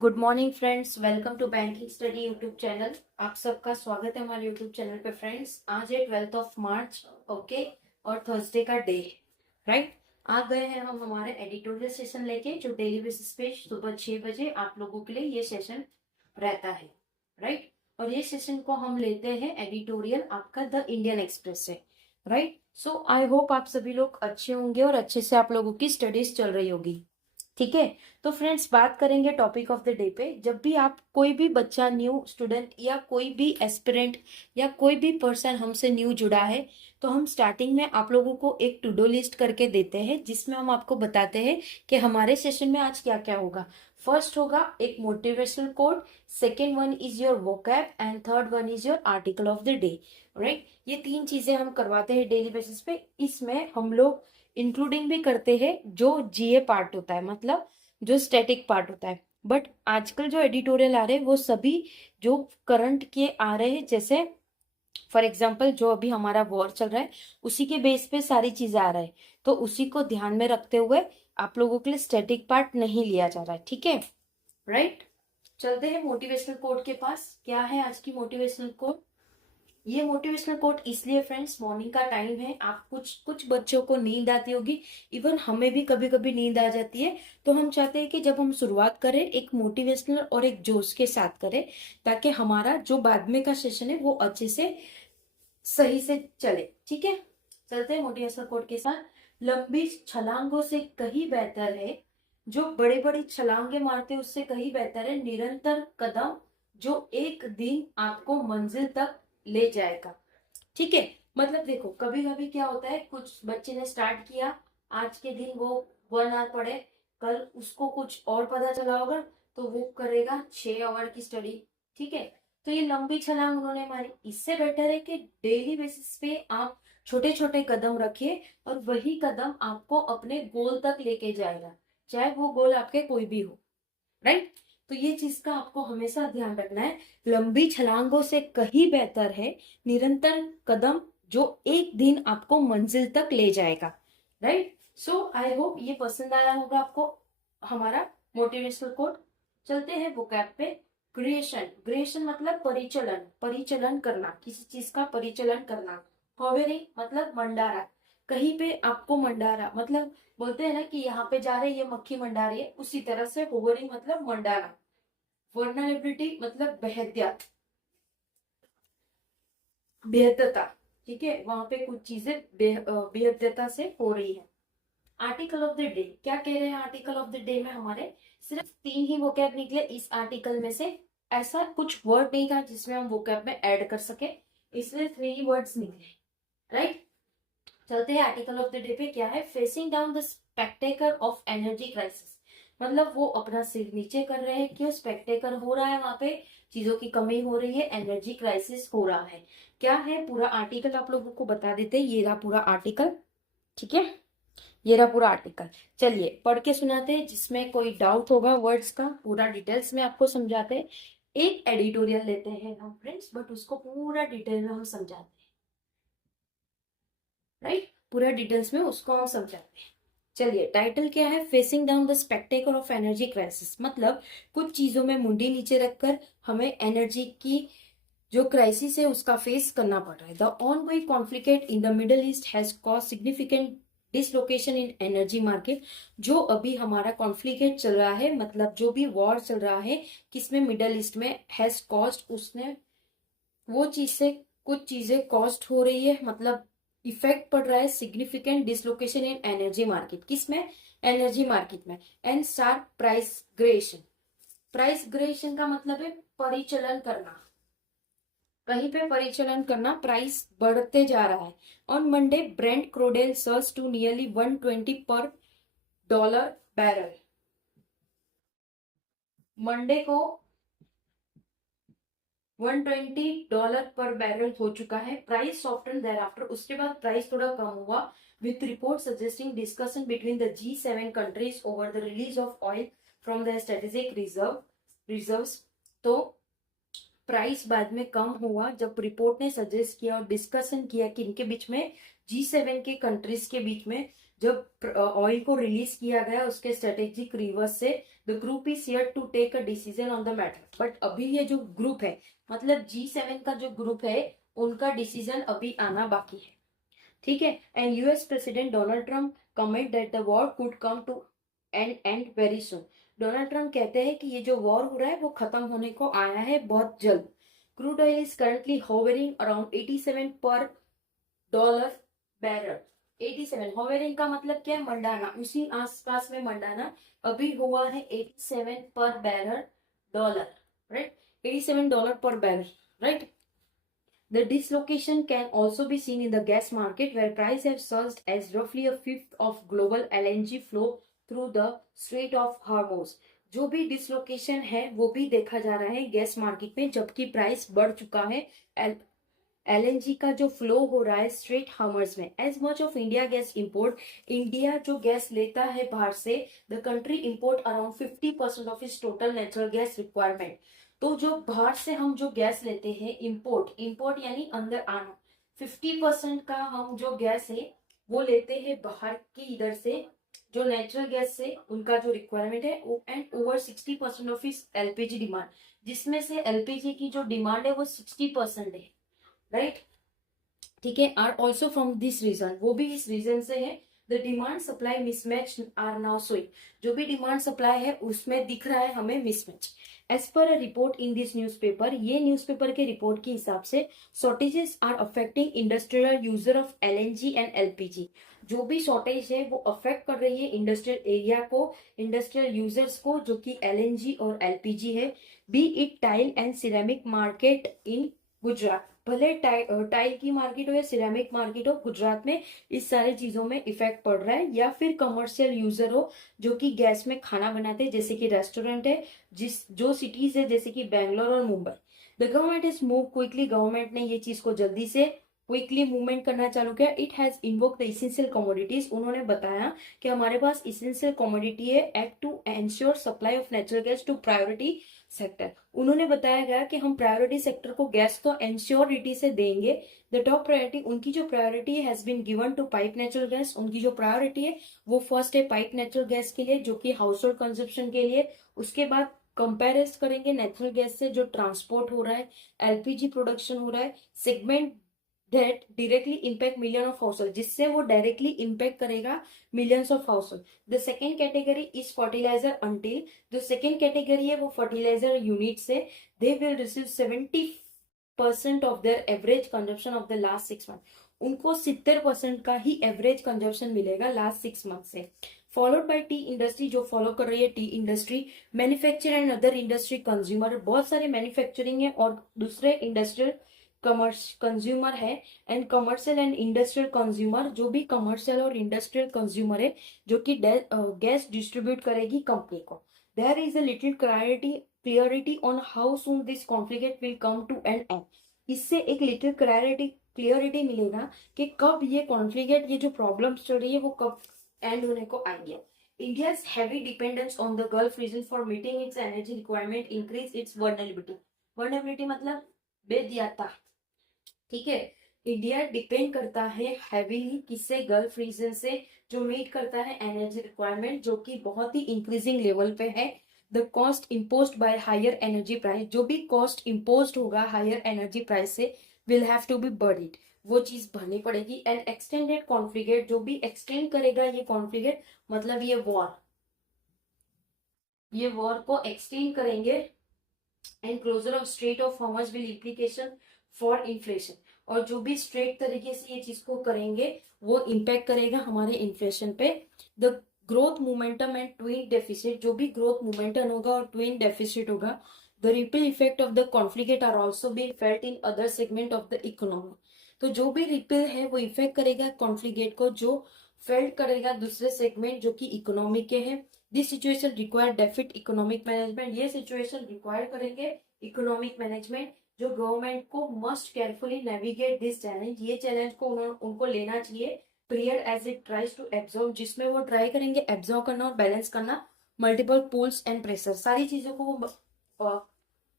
Good morning friends, welcome to banking study YouTube channel. आप सबका स्वागत है हमारे यूट्यूब चैनल पे। फ्रेंड्स, आज है 12th ऑफ मार्च, ओके, और थर्सडे का डे, राइट। आ गए हैं हम हमारे एडिटोरियल सेशन लेके, जो डेली बेसिस पे सुबह 6 बजे आप लोगों के लिए ये सेशन रहता है, राइट। और ये सेशन को हम लेते हैं एडिटोरियल आपका द इंडियन एक्सप्रेस से, राइट। सो आई होप आप सभी लोग अच्छे होंगे और अच्छे से आप लोगों की स्टडीज चल रही होगी, ठीक है। तो फ्रेंड्स, बात करेंगे टॉपिक ऑफ द डे पे। जब भी आप कोई भी बच्चा, न्यू स्टूडेंट या कोई भी एस्पिरेंट या कोई भी पर्सन हमसे न्यू जुड़ा है, तो हम स्टार्टिंग में आप लोगों को एक टू डू लिस्ट करके देते हैं, जिसमें हम आपको बताते हैं कि हमारे सेशन में आज क्या क्या होगा। फर्स्ट होगा एक motivational code, second one is your vocab and third one is your article of the day, right. ये तीन चीजें हम करवाते हैं डेली बेसिस पे। इसमें हम लोग इंक्लूडिंग भी करते हैं जो जीए पार्ट होता है, मतलब जो स्टैटिक पार्ट होता है। बट आजकल जो एडिटोरियल आ रहे हैं वो सभी जो करंट के आ रहे हैं, जैसे फॉर एग्जाम्पल जो अभी हमारा वॉर चल रहा है उसी के बेस पे सारी चीजें आ रहा है, तो उसी को ध्यान में रखते हुए आप लोगों के लिए स्टैटिक पार्ट नहीं लिया जा रहा है, ठीक है, राइट। चलते हैं मोटिवेशनल कोड के पास। क्या है आज की मोटिवेशनल कोड? ये मोटिवेशनल कोट इसलिए फ्रेंड्स, मॉर्निंग का टाइम है, आप कुछ कुछ बच्चों को नींद आती होगी, इवन हमें भी कभी कभी नींद आ जाती है। तो हम चाहते हैं कि जब हम शुरुआत करें एक मोटिवेशनल और एक जोश के साथ करें, ताकि हमारा जो बाद में का सेशन है वो अच्छे से सही से चले, ठीक है। चलते हैं मोटिवेशनल कोट के साथ। लंबी छलांगों से कहीं बेहतर है, जो बड़े बड़ी छलांगे मारते हैं उससे कहीं बेहतर है निरंतर कदम, जो एक दिन आपको मंजिल तक ले जाएगा, ठीक है। मतलब देखो, कभी कभी क्या होता है, कुछ बच्चे ने स्टार्ट किया, आज के दिन वो 1 आवर पढ़े, कल उसको कुछ और पता चला होगा तो वो करेगा 6 आवर की स्टडी, ठीक है। तो ये लंबी छलांग उन्होंने मारी। इससे बेटर है कि डेली बेसिस पे आप छोटे छोटे कदम रखिए, और वही कदम आपको अपने गोल तक लेके जाएगा, चाहे वो गोल आपके कोई भी हो, राइट। तो ये चीज का आपको हमेशा ध्यान रखना है। लंबी छलांगों से कहीं बेहतर है निरंतर कदम, जो एक दिन आपको मंजिल तक ले जाएगा, राइट। सो आई होप ये पसंद आया होगा आपको, हमारा मोटिवेशनल कोट। चलते हैं वोकैब पे। क्रिएशन, क्रिएशन मतलब परिचलन, परिचलन करना, किसी चीज का परिचलन करना। हॉवेरिंग मतलब मंडारा, कहीं पे आपको मंडारा, मतलब बोलते हैं ना कि यहाँ पे जा रहे ये मक्खी मंडा रही है, उसी तरह से होवरिंग मतलब मंडाना। वर्नरेबिलिटी मतलब बेहदियत, बेहदता, ठीक है, वहां पे कुछ चीजें बेहदता से हो रही है। आर्टिकल ऑफ द डे, क्या कह रहे हैं आर्टिकल ऑफ द डे में? हमारे सिर्फ 3 ही वोकैब निकले इस आर्टिकल में से। ऐसा कुछ वर्ड नहीं था जिसमें हम वोकैब में ऐड कर सके, इसलिए 3 ही वर्ड्स निकले, राइट। चलते हैं आर्टिकल ऑफ द डे पे। क्या है? Facing down the spectre of energy crisis, मतलब वो अपना सिर नीचे कर रहे हैं, क्यों? स्पेक्टेकर हो रहा है, वहां पे चीजों की कमी हो रही है, एनर्जी क्राइसिस हो रहा है। क्या है पूरा आर्टिकल आप लोगों को बता देते हैं। ये रहा पूरा आर्टिकल, ठीक है, ये रहा पूरा आर्टिकल। चलिए पढ़ के सुनाते हैं, जिसमें कोई डाउट होगा वर्ड्स का पूरा डिटेल्स में आपको समझाते हैं। एक एडिटोरियल लेते हैं हम फ्रेंड्स, बट उसको पूरा डिटेल में हम समझाते हैं, राइट। पूरा डिटेल्स में उसको हम समझाते हैं। चलिए, टाइटल क्या है? Facing down the spectre of energy crisis, मतलब कुछ चीजों में मुंडी नीचे रखकर हमें एनर्जी की जो क्राइसिस है उसका फेस करना पड़ रहा है। The ongoing conflict in the middle east has cause significant dislocation in energy market, जो अभी हमारा कॉन्फ्लिक्ट चल रहा है, मतलब जो भी वॉर चल रहा है किसमें? मिडल ईस्ट में। हैज कॉस्ट, उसने वो चीज से कुछ चीजें कॉस्ट हो रही है, मतलब इफेक्ट पड़ रहा है। सिग्निफिकेंट डिसलोकेशन इन एनर्जी मार्केट, किसमें? एनर्जी मार्केट में। And sharp price Grecian, price Grecian का मतलब है परिचलन करना, कहीं पे परिचलन करना, प्राइस बढ़ते जा रहा है। On Monday Brent crude surge to nearly 120 per dollar barrel, Monday को $120 पर बैरल हो चुका है। प्राइस सॉफ्टन देयर आफ्टर, उसके बाद प्राइस थोड़ा कम हुआ। With report suggesting discussion between the G7 countries over the release of oil from the strategic reserves. तो प्राइस बाद में कम हुआ जब रिपोर्ट ने सजेस्ट किया और डिस्कशन किया कि इनके बीच में, G7 के कंट्रीज के बीच में जब ऑयल को रिलीज किया गया उसके स्ट्रेटेजिक रिवर्स से, the group is here to take a decision on the matter. But अभी ये जो ग्रुप है, मतलब G7 का जो ग्रुप है, उनका डिसीजन अभी आना बाकी है, ठीक है। And US president Donald Trump comment that the war could come to end and very soon. Donald Trump कहते हैं कि ये जो वॉर हो रहा है वो खत्म होने को आया है बहुत जल्द। Crude oil is currently hovering around 87 पर डॉलर बैरल। 87 होवरिंग का मतलब क्या है, मंडाना, उसी आसपास में मंडाना अभी हुआ है 87 पर बैरल डॉलर, राइट, $87 पर barrel, right. The dislocation can also be seen in the gas market, where prices have surged as roughly a fifth of global LNG flow through the Strait of Hormuz. जो भी dislocation है वो भी देखा जा रहा है गैस मार्केट में, जबकि प्राइस बढ़ चुका है एलएनजी का जो फ्लो हो रहा है स्ट्रेट हार्मर्स में। As much of India gas import, India जो गैस लेता है बाहर से, the country import around 50% of its total natural gas requirement. तो जो बाहर से हम जो गैस लेते हैं, इंपोर्ट यानी अंदर आना, 50% का हम जो गैस है वो लेते हैं बाहर की इधर से, जो नेचुरल गैस से उनका जो रिक्वायरमेंट है, एंड ओवर 60% ऑफ इस एलपीजी डिमांड, जिसमें से एलपीजी की जो डिमांड है वो 60% है, राइट, ठीक है। Are also from this region, वो भी इस रीजन से है, the demand supply mismatch are now showing, जो भी डिमांड सप्लाई है उसमें दिख रहा है हमें mismatch. As per a report in this newspaper, ये न्यूज़पेपर के रिपोर्ट के हिसाब से shortages are affecting industrial user of LNG and LPG. जो भी शॉर्टेज है वो अफेक्ट कर रही है इंडस्ट्रियल एरिया को, इंडस्ट्रियल यूजर्स को, जो कि एलएनजी और एलपीजी है। Be it tile and ceramic market in Gujarat, भले टाइल की मार्केट हो या सिरेमिक मार्केट हो, गुजरात में इस सारी चीजों में इफेक्ट पड़ रहा है। या फिर कमर्शियल यूजर हो जो कि गैस में खाना बनाते हैं, जैसे कि रेस्टोरेंट है, जो सिटीज है जैसे कि बैंगलोर और Mumbai. The government is move quickly, government ने ये चीज को जल्दी से क्विकली मूवमेंट करना चालू किया। It has invoke the essential commodities, उन्होंने बताया कि हमारे पास इसेंशियल कमोडिटी है, act to ensure supply of natural gas to priority sector. उन्होंने बताया गया कि हम प्रायोरिटी सेक्टर को गैस तो एंश्योरिटी से देंगे। द टॉप प्रायोरिटी, उनकी जो priority has been given to pipe natural gas, उनकी जो प्रायोरिटी है वो फर्स्ट है पाइप नेचुरल गैस के लिए, जो कि हाउस होल्ड कंजप्शन के लिए। उसके बाद कंपेयर करेंगे नेचुरल गैस से जो ट्रांसपोर्ट हो रहा है, एलपीजी प्रोडक्शन हो रहा है, segment that directly impact million of household, जिससे वो डायरेक्टली इम्पैक्ट करेगा millions of household. The second category is fertiliser until, जो सेकेंड कैटेगरी है वो फर्टिलाइजर यूनिट से, they will receive 70% of their average consumption of the last 6 month, उनको 70% का ही एवरेज कंजप्शन मिलेगा लास्ट 6 मंथ से। फॉलोड बाय टी इंडस्ट्री, जो फॉलो कर रही है tea industry, manufacture and other industry consumer, बहुत सारे मैन्युफैक्चरिंग है और दूसरे इंडस्ट्रियल कंज्यूमर है, and commercial and industrial consumer, जो भी कमर्शियल और इंडस्ट्रियल कंज्यूमर है जो कि गैस डिस्ट्रीब्यूट करेगी कंपनी को। There is a little clarity on how soon this conflict will come to an end, इससे एक लिटिल क्लियरिटी मिलेगा कि कब ये कॉन्फ्लिक्ट, ये जो प्रॉब्लम्स चल रही है वो कब एंड होने को आएंगे। India's heavy dependence on the Gulf region for meeting its energy requirement increase its vulnerability. Vulnerability मतलब बेदियाता, ठीक है। इंडिया डिपेंड करता है हैवीली किससे, गल्फ रीजन से, जो मीट करता है एनर्जी रिक्वायरमेंट, जो कि बहुत ही इंक्रीजिंग लेवल पे है। The cost imposed by higher energy price, जो भी कॉस्ट इम्पोज्ड होगा हायर एनर्जी प्राइस से, will have to be burdened, वो चीज भरनी पड़ेगी। एंड एक्सटेंडेड कॉन्फ्लिक्ट, जो भी एक्सटेंड करेगा ये कॉन्फ्लिक्ट, मतलब ये वॉर को एक्सटेंड करेंगे। And closure of strait of Hormuz will implication for inflation, और जो भी स्ट्रेट तरीके से ये चीज को करेंगे वो इम्पैक्ट करेगा हमारे इन्फ्लेशन पे। The growth momentum and twin deficit, जो भी ग्रोथ मोमेंटम होगा और ट्विन डेफिसिट होगा, the ripple effect of the conflict are also be felt in other segment of the economy. तो जो भी रिपल है वो इफेक्ट करेगा कॉन्फ्लिक्ट को, जो फेल्ट करेगा दूसरे सेगमेंट जो कि इकोनॉमी के हैं। This situation require deft economic management, ये सिचुएशन रिक्वायर करेंगे इकोनॉमिक मैनेजमेंट, जो गवर्नमेंट को must carefully navigate this challenge, ये चैलेंज को उनको लेना चाहिए period as it tries to absorb, जिसमें वो ट्राई करेंगे एब्जॉर्व करना और बैलेंस करना मल्टीपल पुल्स एंड प्रेशर, सारी चीजों को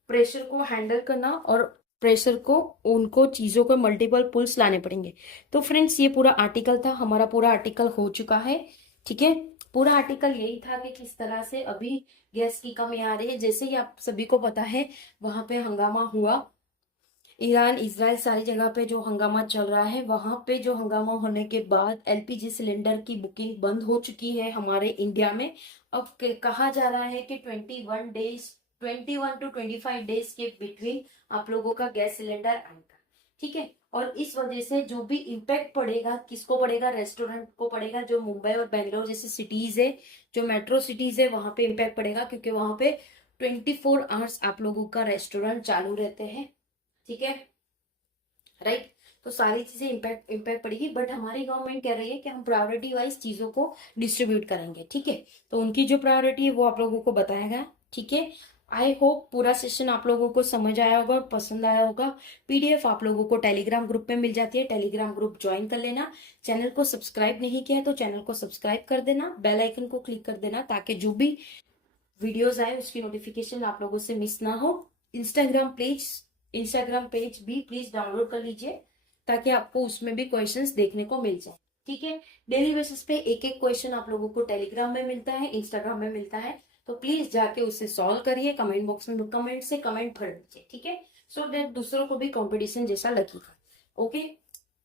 प्रेशर को हैंडल करना और प्रेशर को, उनको चीजों को मल्टीपल पुल्स लाने पड़ेंगे। तो फ्रेंड्स ये पूरा आर्टिकल था, हमारा पूरा आर्टिकल हो चुका है। ठीक है, पूरा आर्टिकल यही था कि किस तरह से अभी गैस की कमी आ रही है। जैसे ही आप सभी को पता है वहां पे हंगामा हुआ, ईरान इजराइल सारी जगह पे जो हंगामा चल रहा है, वहां पे जो हंगामा होने के बाद एलपीजी सिलेंडर की बुकिंग बंद हो चुकी है हमारे इंडिया में। अब कहा जा रहा है कि 21 डेज, 21 to 25 डेज के बिटवीन आप लोगों का गैस सिलेंडर आएगा। ठीक है, और इस वजह से जो भी इम्पैक्ट पड़ेगा, किसको पड़ेगा? रेस्टोरेंट को पड़ेगा, जो मुंबई और बेंगलोर जैसे सिटीज है, जो मेट्रो सिटीज है, वहां पे इम्पैक्ट पड़ेगा, क्योंकि वहां पे 24 आवर्स आप लोगों का रेस्टोरेंट चालू रहते हैं। ठीक है, राइट। तो सारी चीजें इम्पैक्ट इम्पैक्ट पड़ेगी, बट हमारी गवर्नमेंट कह रही है कि हम प्रायोरिटी वाइज चीजों को डिस्ट्रीब्यूट करेंगे। ठीक है, तो उनकी जो प्रायोरिटी है वो आप लोगों को बताएगा। ठीक है, आई होप पूरा सेशन आप लोगों को समझ आया होगा और पसंद आया होगा। पीडीएफ आप लोगों को टेलीग्राम ग्रुप में मिल जाती है, टेलीग्राम ग्रुप ज्वाइन कर लेना। चैनल को सब्सक्राइब नहीं किया है तो चैनल को सब्सक्राइब कर देना, बेल आइकन को क्लिक कर देना, ताकि जो भी वीडियोस आए उसकी नोटिफिकेशन आप लोगों से मिस ना हो। इंस्टाग्राम पेज भी प्लीज डाउनलोड कर लीजिए, ताकि आपको उसमें भी क्वेश्चंस देखने को मिल जाए। ठीक है, डेली बेसिस पे एक एक क्वेश्चन आप लोगों को टेलीग्राम में मिलता है, इंस्टाग्राम में मिलता है, तो प्लीज जाके उसे सॉल्व करिए। कमेंट बॉक्स में कमेंट से कमेंट भर दीजिए। ठीक है, सो दैट दूसरों को भी कंपटीशन जैसा लगेगा। ओके,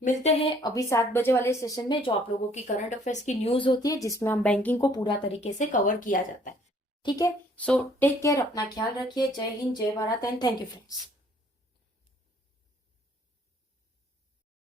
मिलते हैं अभी 7 बजे वाले सेशन में, जो आप लोगों की करंट अफेयर्स की न्यूज होती है, जिसमें हम बैंकिंग को पूरा तरीके से कवर किया जाता है। ठीक है, सो टेक केयर, अपना ख्याल रखिए। जय हिंद, जय Bharat and thank you friends.